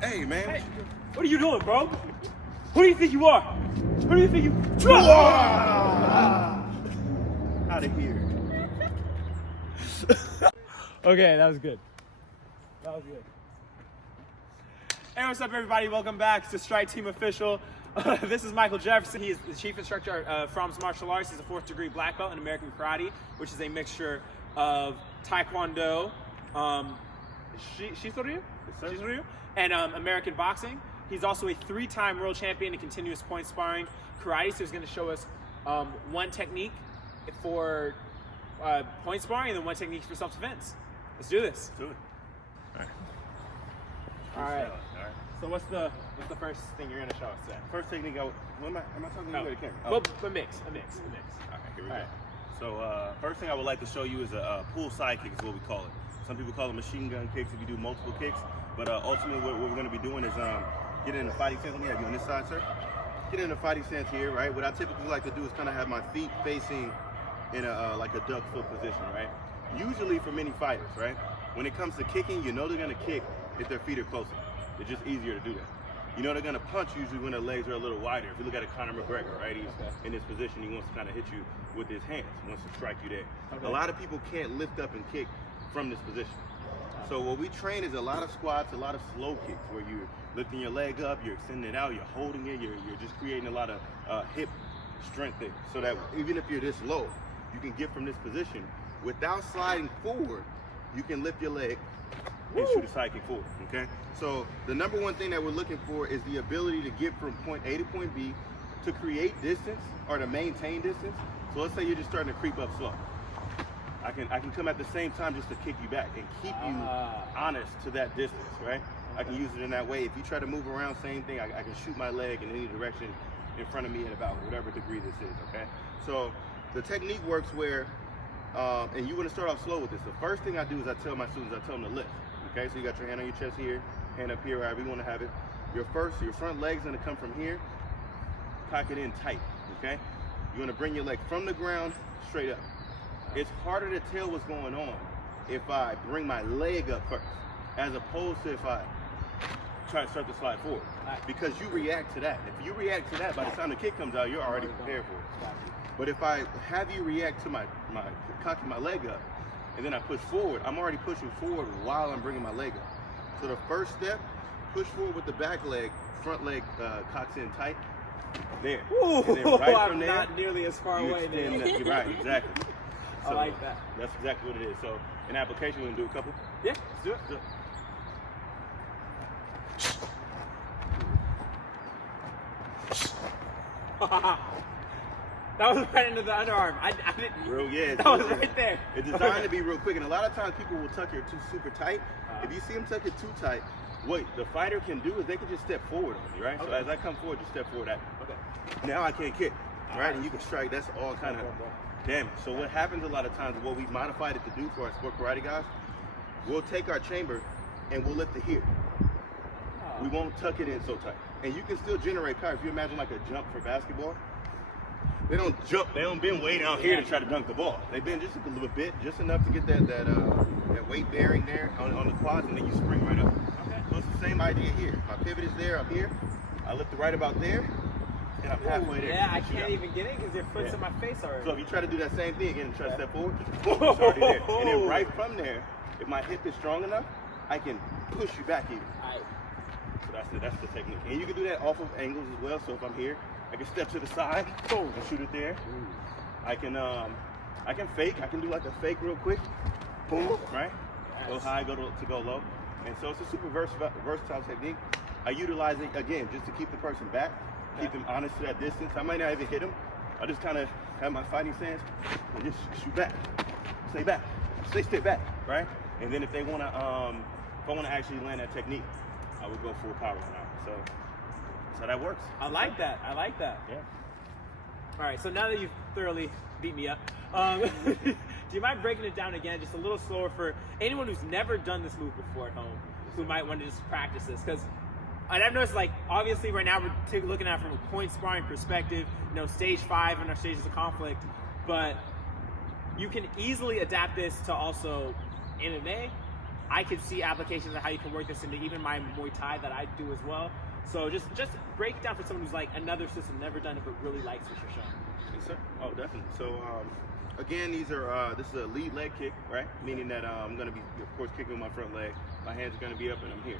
Hey, man. Hey, what are you doing, bro? Who do you think you are? Who do you think you... Out of here. Okay, that was good. That was good. Hey, what's up, everybody? Welcome back to Stryke Team Official. This is Michael Jefferson. He is the Chief Instructor of Frohm's martial arts. He's a 4th degree black belt in American Karate, which is a mixture of Taekwondo, Shisoryu? Shisoryu? And American boxing. He's also a 3-time world champion in continuous point sparring karate, so he's going to show us one technique for point sparring and then one technique for self-defense. Let's do this. Do it. All right. So what's the first thing you're going to show us today? First technique, am I talking to you or the camera? Well, a mix. All right, here we go. So first thing I would like to show you is a pull sidekick is what we call it. Some people call it machine gun kicks if you do multiple kicks, but ultimately what we're going to be doing is get in a fighting stance. Let me have you on this side, sir. Get in a fighting stance here, right? What I typically like to do is kind of have my feet facing in like a duck foot position, right? Usually for many fighters, right? When it comes to kicking, you know they're going to kick if their feet are closer. It's just easier to do that. You know they're going to punch usually when their legs are a little wider. If you look at a Conor McGregor, right? He's in this position, he wants to kind of hit you with his hands. He wants to strike you there. Okay. A lot of people can't lift up and kick from this position. So what we train is a lot of squats, a lot of slow kicks where you're lifting your leg up, you're extending it out, you're holding it, you're just creating a lot of hip strength there. So that even if you're this low, you can get from this position without sliding forward. You can lift your leg and shoot a sidekick forward, okay? So the number one thing that we're looking for is the ability to get from point A to point B, to create distance or to maintain distance. So let's say you're just starting to creep up slow. I can come at the same time just to kick you back and keep you honest to that distance, right? I can use it in that way. If you try to move around, same thing, I can shoot my leg in any direction in front of me at about whatever degree this is, okay? So the technique works where, and you want to start off slow with this. The first thing I do is I tell my students, I tell them to lift, okay? So you got your hand on your chest here, hand up here, wherever you want to have it. Your front leg's going to come from here, cock it in tight, okay? You want to bring your leg from the ground straight up. It's harder to tell what's going on if I bring my leg up first, as opposed to if I try to start to slide forward, because you react to that. If you react to that, by the time the kick comes out, you're already prepared for it. But if I have you react to my cocking my leg up, and then I push forward, I'm already pushing forward while I'm bringing my leg up. So the first step, push forward with the back leg, front leg cocks in tight, there. Ooh, and then right from I'm there, not nearly as far away there. You're right, exactly. So I like that. That's exactly what it is. So in application, we're gonna do a couple. Yeah, let's do it. That was right into the underarm. I didn't. That was right there. It's designed to be real quick, and a lot of times people will tuck it too super tight. If you see them tuck it too tight, what the fighter can do is they can just step forward on me, right? Okay. So as I come forward, just step forward at me. Okay. Now I can't kick, right? And you can strike. That's all kind of damage. So what happens a lot of times, what we've modified it to do for our sport karate guys, we'll take our chamber and we'll lift it here. We won't tuck it in so tight. And you can still generate power. If you imagine like a jump for basketball, they don't jump, they don't bend way down here to try to dunk the ball. They bend just a little bit, just enough to get that weight bearing there on the quads, and then you spring right up. Okay. So it's the same idea here. My pivot is there, I'm here. I lift it right about there, and I'm halfway there. Yeah, I can't even get it because your foot's in my face already. So if you try to do that same thing again and try to step forward, it's already there. And then right from there, if my hip is strong enough, I can push you back even. So that's the technique. And you can do that off of angles as well. So if I'm here, I can step to the side and shoot it there. I can fake. I can do like a fake real quick. Boom, right? Yes. Go high, go low. And so it's a super versatile technique. I utilize it, again, just to keep the person back, keep them honest to that distance. I might not even hit them. I just kind of have my fighting stance and just shoot back. Stay back. Stay back, right? And then if they want to, if I want to actually land that technique, I would go full power now. So that's how that works. I like that. Yeah. All right, so now that you've thoroughly beat me up, do you mind breaking it down again, just a little slower for anyone who's never done this move before at home, who might want to just practice this? Because I've noticed, like, obviously right now we're looking at it from a point sparring perspective, stage 5 in our stages of conflict, but you can easily adapt this to also MMA, I could see applications of how you can work this into even my Muay Thai that I do as well. So just break it down for someone who's like another system, never done it, but really likes what you're showing. Yes, sir. Oh, definitely. So, again, these are this is a lead leg kick, right? Meaning that I'm going to be, of course, kicking with my front leg. My hands are going to be up, and I'm here.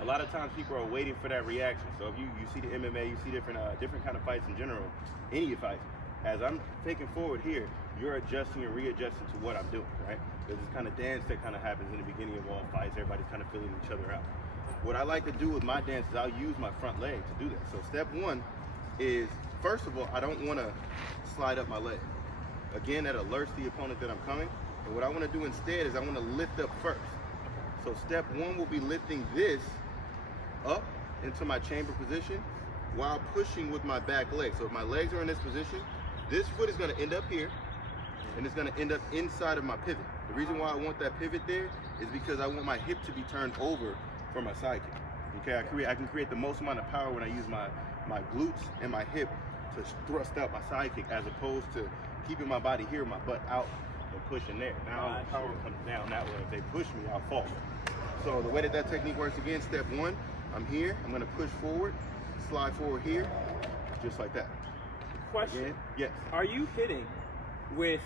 A lot of times people are waiting for that reaction. So if you see the MMA, you see different kind of fights in general, any fights. As I'm taking forward here, you're adjusting and readjusting to what I'm doing, right? There's this kind of dance that kind of happens in the beginning of all fights. Everybody's kind of feeling each other out. What I like to do with my dance is I'll use my front leg to do that. So step one is, first of all, I don't want to slide up my leg. Again, that alerts the opponent that I'm coming. And what I want to do instead is I want to lift up first. So step one will be lifting this up into my chamber position while pushing with my back leg. So if my legs are in this position, this foot is going to end up here, and it's going to end up inside of my pivot. The reason why I want that pivot there is because I want my hip to be turned over for my side kick. Okay, I can create the most amount of power when I use my glutes and my hip to thrust out my side kick, as opposed to keeping my body here, my butt out, and pushing there. Now the power comes down that way. If they push me, I'll fall. So the way that technique works, again, step one, I'm here, I'm going to push forward, slide forward here, just like that. Question. Again, yes. Are you hitting with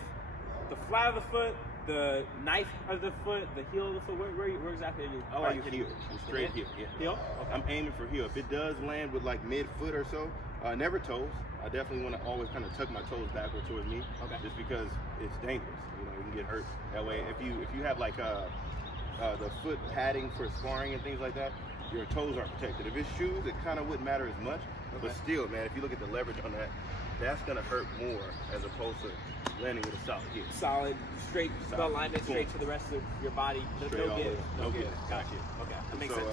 the flat of the foot, the knife of the foot, the heel of the foot? Where exactly are you hitting? Heel. Straight heel. Yeah. Heel? Okay. I'm aiming for heel. If it does land with like mid-foot or so, never toes. I definitely want to always kind of tuck my toes backward towards me, just because it's dangerous. You know, you can get hurt that way. If you have like the foot padding for sparring and things like that, your toes aren't protected. If it's shoes, it kind of wouldn't matter as much. But still, man, if you look at the leverage on that, that's going to hurt more as opposed to landing with a solid heel. Solid, straight alignment, straight to the rest of your body. Straight no give. No give. Gotcha. Okay, that makes sense.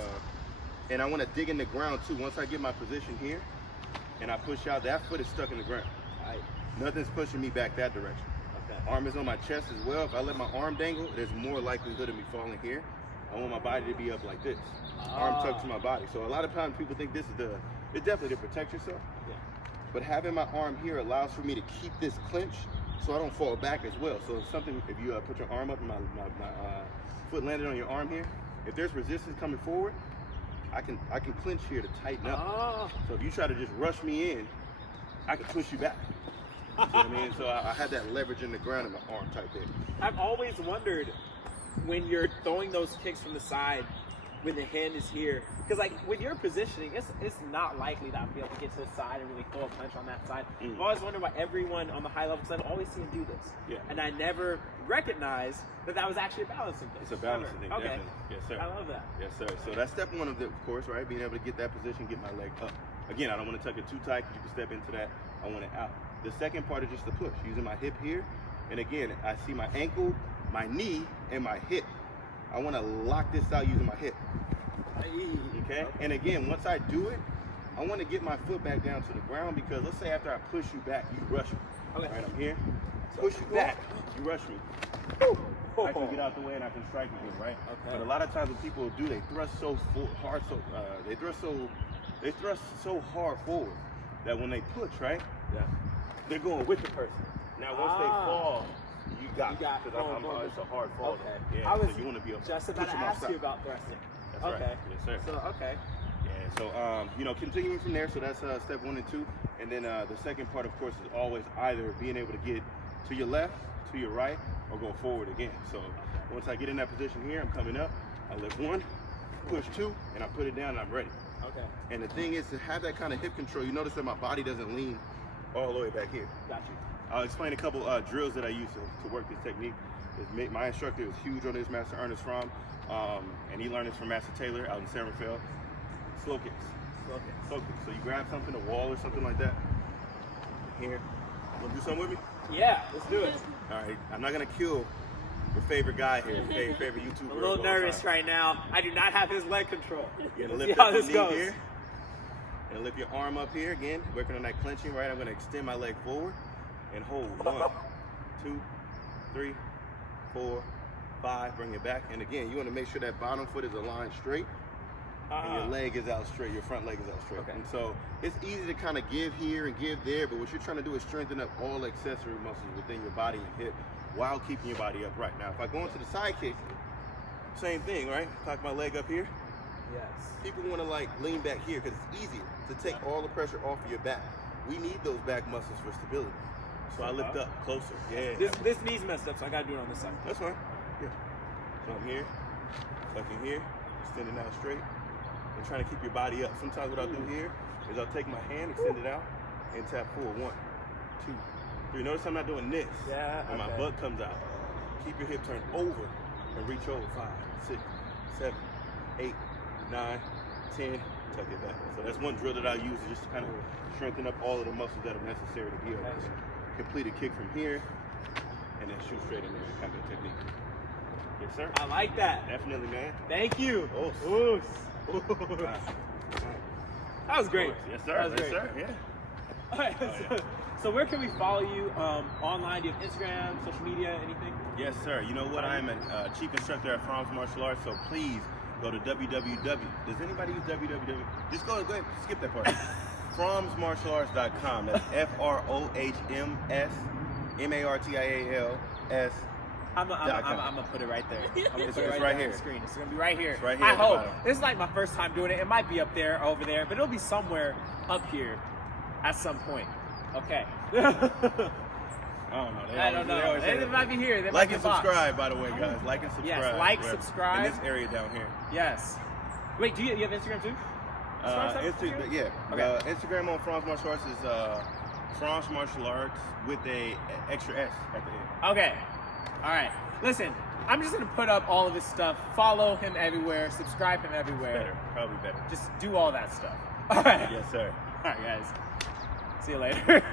And I want to dig in the ground too. Once I get my position here and I push out, that foot is stuck in the ground. Right. Nothing's pushing me back that direction. Okay. Arm is on my chest as well. If I let my arm dangle, there's more likelihood of me falling here. I want my body to be up like this. Arm tucked to my body. So a lot of times people think this is it's definitely to protect yourself. Yeah. But having my arm here allows for me to keep this clench so I don't fall back as well. So if you put your arm up and my foot landed on your arm here, if there's resistance coming forward, I can clench here to tighten up. So if you try to just rush me in, I can push you back. You know what I mean? So I had that leverage in the ground in my arm tight there. I've always wondered when you're throwing those kicks from the side, when the hand is here, because like with your positioning, it's not likely that I'll be able to get to the side and really throw a punch on that side. I've always wondered why everyone on the high level, because I've always seen them do this. Yeah. And I never recognized that was actually a balancing thing. It's a balancing thing, Okay. definitely. Yes, sir. I love that. Yes, sir. So that's step one of it, of course, right? Being able to get that position, get my leg up. Again, I don't want to tuck it too tight because you can step into that. I want it out. The second part is just the push, using my hip here. And again, I see my ankle, my knee, and my hip. I want to lock this out using my hip. Okay? And again, once I do it, I want to get my foot back down to the ground, because let's say after I push you back, you rush me. Okay. All right, I'm here. Push you back, you rush me. I can get out the way and I can strike again, right? Okay. But a lot of times when people do, they thrust so hard, they thrust so hard forward that when they push, right? Yeah. They're going with the person. Now once they fall, you got because it's a hard fall. Okay. Yeah, I was so you want to be able just to about push to them off ask top. you about thrusting. That's Okay. right. Yes, sir. So okay. Yeah, so continuing from there, so that's step 1 and 2, and then the second part, of course, is always either being able to get to your left, to your right, or go forward again. So once I get in that position here, I'm coming up, I lift 1, push 2, and I put it down, and I'm ready. Okay. And the thing is, to have that kind of hip control, you notice that my body doesn't lean all the way back here. Got you. I'll explain a couple drills that I use to work this technique. My instructor is huge on this, Master Ernest Frohm, and he learned this from Master Taylor out in San Rafael. Slow kicks. Slow kicks. So you grab something, a wall or something like that. Here. You want to do something with me? Yeah, let's do it. All right. I'm not going to kill your favorite guy here, your favorite YouTuber. I'm a little nervous right now. I do not have his leg control. You're going to See lift how up this the knee goes. here. And lift your arm up here again, working on that clenching, right? I'm going to extend my leg forward and hold 1, 2, 3, 4, 5. Bring it back. And again, you want to make sure that bottom foot is aligned straight. And your leg is out straight, your front leg is out straight. Okay. And so it's easy to kind of give here and give there, but what you're trying to do is strengthen up all accessory muscles within your body and hip while keeping your body upright. Now, if I go into the side kick, same thing, right? Cock my leg up here. Yes. People want to like lean back here because it's easier to take all the pressure off of your back. We need those back muscles for stability. So I lift up closer. Yeah. This knee's messed up, so I gotta do it on this side. That's fine. Yeah. So I'm here, tucking here, extending out straight, and trying to keep your body up. Sometimes what I'll do here is I'll take my hand, extend it out, and tap forward. 1, 2, 3. Notice I'm not doing this. Yeah. When my butt comes out. Keep your hip turned over and reach over. 5, 6, 7, 8, 9, 10. Tuck it back. So that's one drill that I use to just kind of strengthen up all of the muscles that are necessary to be able to complete a kick from here and then shoot straight in there. Kind of technique. Yes, sir. I like that. Definitely, man. Thank you. Oos. Oos. Right. That was great. Yes, sir. That was Yes, great. sir. Yeah. All right. So where can we follow you online? Do you have Instagram, social media, anything? Yes, sir. You know what? I am a chief instructor at Frohm's Martial Arts, so please go to www. Does anybody use www? Just go ahead, skip that part. FrohmsMartialArts.com. That's FROHMSMARTIALS. I'm gonna put it right there. It's right here. On the screen. It's gonna be right here. It's right here I at the hope. bottom. This is like my first time doing it. It might be up there, over there, but it'll be somewhere up here at some point. Okay. I don't know. I don't know. It might be here. They might Like be and a box. subscribe, by the way, guys. Like and subscribe. Yes, like, We're subscribe. in this area down here. Yes. Wait, do you have Instagram too? Yeah. Okay. Instagram on Frohm's Martial Arts is Frohm's Martial Arts with a extra S at the end. Okay. All right. Listen, I'm just gonna put up all of this stuff. Follow him everywhere. Subscribe him everywhere. Better, probably better. Just do all that stuff. All right. Yes, sir. All right, guys. See you later.